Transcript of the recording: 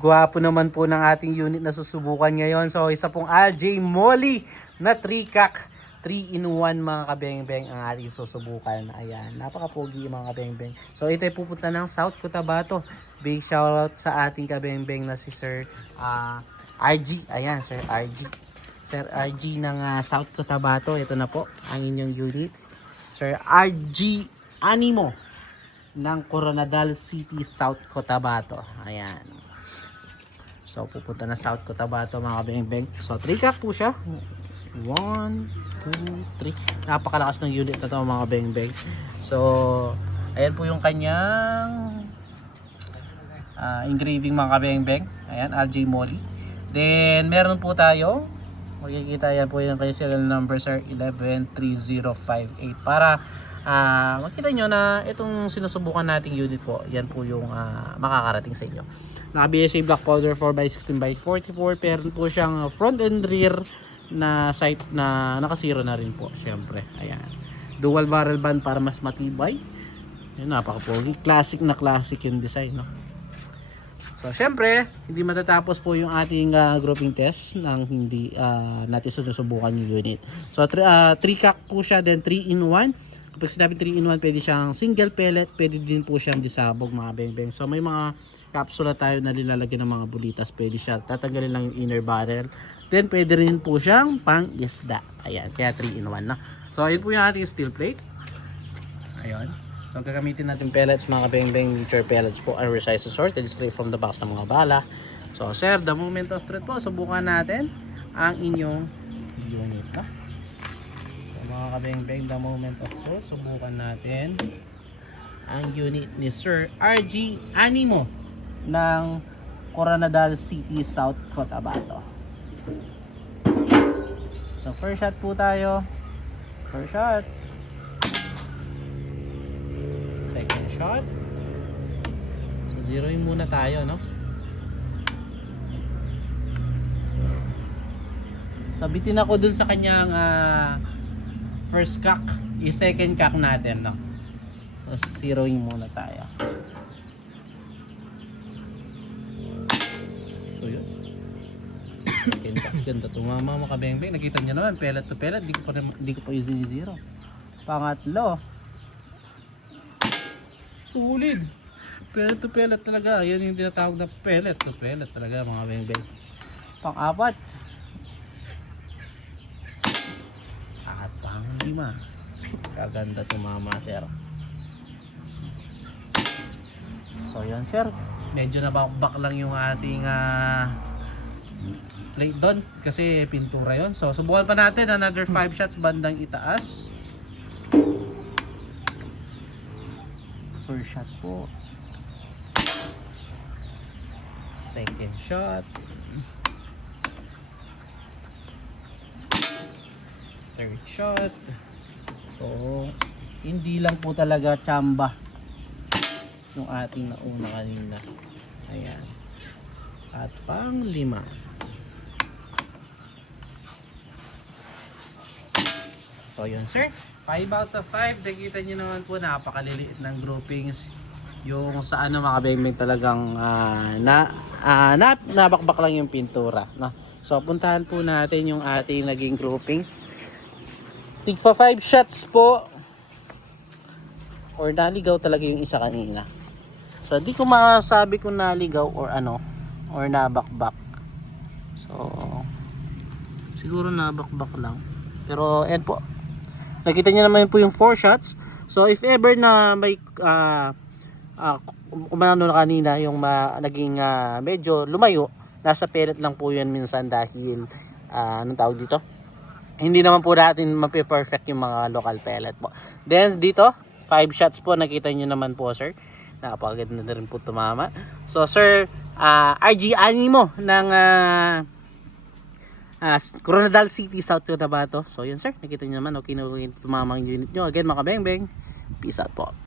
Gwapo naman po ng ating unit na susubukan ngayon. So isa pong RJ Molly na 3-cock 3-in-1 mga kabeng-beng ang ating susubukan. Ayan, napaka-pogi mga kabeng-beng. So ito ay pupunta ng South Cotabato. Big shoutout sa ating kabeng-beng na si Sir RG. Ayan, Sir RG. Sir RG ng South Cotabato. Ito na po ang inyong unit. Sir RG Animo ng Coronadal City, South Cotabato. Ayan. So, pupunta na South Cotabato mga kabeng-beng. So, 3-cock po siya. 1, 2, 3. Napakalakas ng unit na ito mga kabeng-beng. So, ayan po yung kanyang engraving mga kabeng-beng. Ayan, RJ Molly. Then, meron po tayo. Makikita yan po yung kanyang serial number, sir, 113058. Para makita nyo na itong sinusubukan nating unit po, yan po yung makakarating sa inyo. Naka-BSA black powder 4x16x44. Pero po siyang front and rear na sight na naka-zero na rin po. Siyempre, ayan. Dual barrel band para mas matibay. Yan, napaka-pogi. Classic na classic yung design, no? So, siyempre, hindi matatapos po yung ating grouping test nang hindi natin susubukan yung unit. So, 3-cock po siya, then 3-in-1. Kapag sinabi 3-in-1, pwede siyang single pellet, pwede din po siyang disabog mga beng-beng. So, may mga kapsula tayo na nilalagyan ng mga bulitas. Pwede siya, tatanggalin lang yung inner barrel. Then, pwede rin po siyang pang isda. Ayan, kaya 3-in-1 na. So, ayun po yung ating steel plate. Ayun. So, gagamitin natin pellets mga beng-beng. Nature pellets po are resized and sorted straight from the box ng mga bala. So, sir, the moment of truth po, subukan natin ang inyong unit. No? So, mga kabeng-beng, the moment of truth, subukan natin ang unit ni Sir RG Animo ng Coronadal City, South Cotabato. So first shot po tayo. First shot. Second shot. So zeroin muna tayo, no? Sabitin ako dun sa kanyang first cock. Yung second cock natin, no? So zeroin muna tayo. So yun. Ganda tumama mga kabeng-beng. Nakita nyo naman, pellet to pellet. Di ko pa yung zero. Pangatlo. Sulit. Pellet to pellet talaga. Yan yung tinatawag na pellet to pellet talaga mga kabeng-beng. Pang-apat. At pang-lima. Kaganda tumama, sir. So yan, sir. Medyo nabakbak lang yung ating plate doon kasi pintura yon. So subukan pa natin another 5 shots bandang itaas. First shot po. Second shot. Third shot. So hindi lang po talaga tsamba yung ating nauna kanina. Ayan. At pang-lima. So yun, sir. 5 out of 5. Nakita nyo naman po, napakaliliit ng groupings. Yung sa ano mga kabeng-beng talagang nabakbak lang yung pintura. No? So puntahan po natin yung ating naging groupings. Tigpa 5 shots po. Or naligaw talaga yung isa kanina. So hindi ko masabi kung naligaw or ano. Or nabakbak. So siguro nabakbak lang. Pero yan po. Nakita niyo naman po yung 4 shots. So if ever na may kumano na kanina yung naging medyo lumayo, nasa pellet lang po yan minsan dahil anong tawag dito? Hindi naman po natin mape-perfect yung mga local pellet po. Then dito, 5 shots po nakita niyo naman po, sir. Napakaganda na rin po tumama. So sir, RG Animo ng Coronadal City, South Cotabato. So yun, sir, nakita niyo naman, okay na tumama ang unit nyo. Again mga kabeng-beng, peace out po.